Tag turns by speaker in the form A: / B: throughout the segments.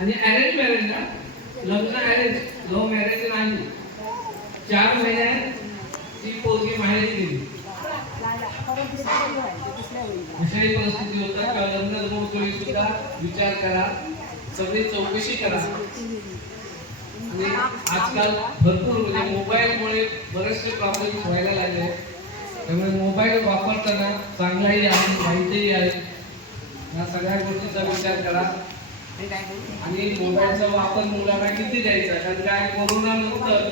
A: आणि arrange marriage ना लग्न अरेंज लव्ह मॅरेज नाही. चार महिन्यात ती पोरगी माहेरी गेली. अशाही परिस्थिती होता. किंवा लग्न जमवतोय सुद्धा विचार करा. सगळी चौकशी करा. आणि आजकाल भरपूर म्हणजे मोबाईलमुळे बरेचसे प्रॉब्लेम व्हायला लागले. त्यामुळे मोबाईल वापरताना चांगलाही आहे माहितीही आहे. या सगळ्या गोष्टीचा विचार करा. आणि मोबाईलचा वापर मुलांना किती द्यायचा? कारण काय कोरोना नंतर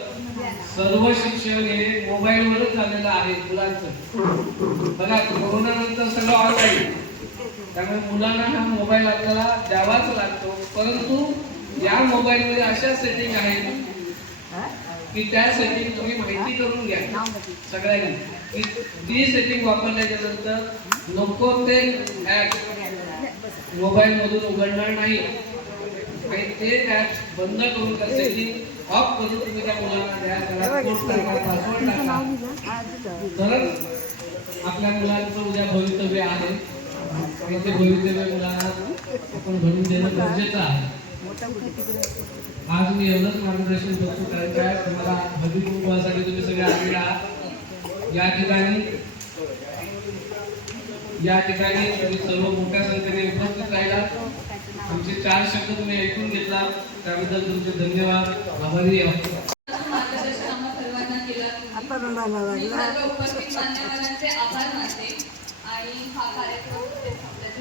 A: सर्व शिक्षण हे मोबाईलवरच झालेलं आहे मुलांचं. बघा कोरोना नंतर सगळं ऑनलाईन त्यामुळे मुलांना हा मोबाईल आपल्याला द्यावाच लागतो. परंतु या मोबाईल मध्ये अशा सेटिंग आहेत की त्या सेटिंग तुम्ही माहिती करून घ्या सगळ्यांनी. की ती सेटिंग वापरल्याच्या नंतर नको ते ऍप मोबाईल मधून उघडणार नाही. आणि ते बंद करून त्या सेटिंग ऑफ करून तुम्ही त्या मुलांना द्या त्याला कोड टाका. पासवर्ड टाका तरच आपल्या मुलांचं उद्या भवितव्य आहे. आणि ते भवितव्य मुलांना आपण घडून देणं गरजेचं आहे. आज मी एवढंच मार्गदर्शन करतो कारण काय तुम्हाला हळदी कुंकवासाठी तुम्ही सगळे आलेले आहात. या ठिकाणी या ठिकाणी तुम्ही सर्व मोठ्या संख्येने उपस्थित राहिला. आमचे चार शब्द तुम्ही ऐकून घेतला. त्याबद्दल तुमचे धन्यवाद. आभारी आहोत.
B: मान्यवरांचे आभार मानते आणि हा कार्यक्रम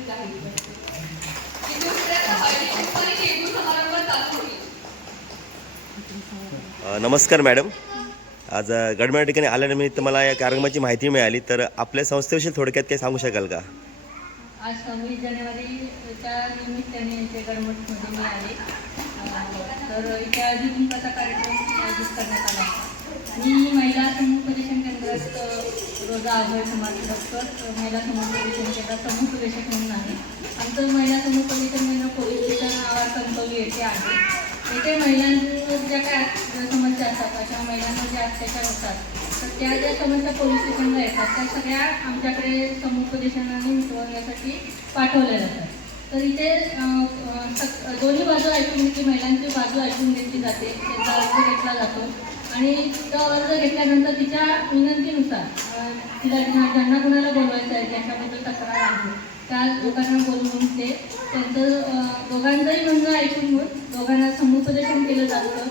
B: जाहीर करते.
C: नमस्कार मॅडम. आज अ, गडमेळा ठिकाणी आल्यानिमित्त मला या कार्यक्रमाची माहिती मिळाली. तर आपल्या संस्थेविषयी थोडक्यात काही सांगू शकाल का?
D: आज सव्वीस जानेवारीच्या निमित्ताने इथे गडमठमध्ये मी आले. तर इथे अजून कसा कार्यक्रम आयोजित करण्यात आला. मी महिला समुपदेशन केंद्रात रोजा आभळ समाज डॉक्टर महिला समुपदेशन केंद्रात समुपदेशक म्हणून आहे आमचं महिला समुपदेशन केंद्र पोलीस स्टेशन आवार कणकवली येथे आहे. येथे महिलांच्या ज्या काय समस्या असतात अशा महिलांमध्ये अत्याचार होतात तर त्या ज्या समस्या पोलीस स्टेशनला येतात त्या सगळ्या आमच्याकडे समुपदेशनाने मिटवण्यासाठी पाठवल्या जातात. तर इथे दोन्ही बाजू ऐकून घेतली महिलांची बाजू ऐकून घेतली जाते. त्याचा अर्ज घेतला जातो. आणि तो अर्ज घेतल्यानंतर तिच्या विनंतीनुसार तिला ज्यांना कुणाला बोलवायचं आहे ज्यांच्याबद्दल तक्रार आहे त्या लोकांना बोलवून ते त्यांचं दोघांचंही म्हणणं ऐकून घेऊन दोघांना समुपदेशन केलं जातं.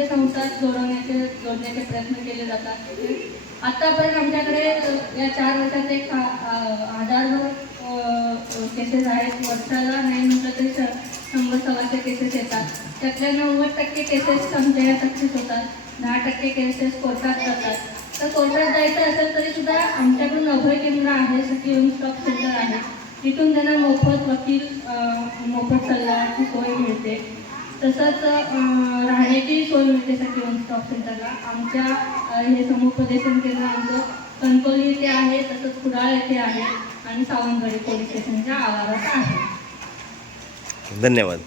D: त्यांचे संसार जोडवण्याचे जोडण्याचे प्रयत्न केले जातात. आतापर्यंत आमच्याकडे या चार वर्षात एक हजारो केसेस आहेत. वर्षाला नाही म्हटलं तरी शंभर सव्वाशे केसेस येतात. त्यातल्या नव्वद टक्के केसेस आमच्या सक्सेस होतात. दहा टक्के केसेस कोर्टात जातात. तर कोर्टात जायचं असेल तरी सुद्धा आमच्याकडून अभय केंद्र आहे सखी होम स्टॉप सेंटर आहे. तिथून त्यांना मोफत वकील मोफत सल्लाची सोय मिळते. तसंच राहण्याची सोय मिळते वन स्टॉप सेंटरला आमच्या हे समुपदेशन केंद्र आमचं कणकवली येथे आहे तसंच कुडाळ येथे आहे आणि सावंतवाडी पोलीस स्टेशनच्या आवारात आहे.
C: धन्यवाद.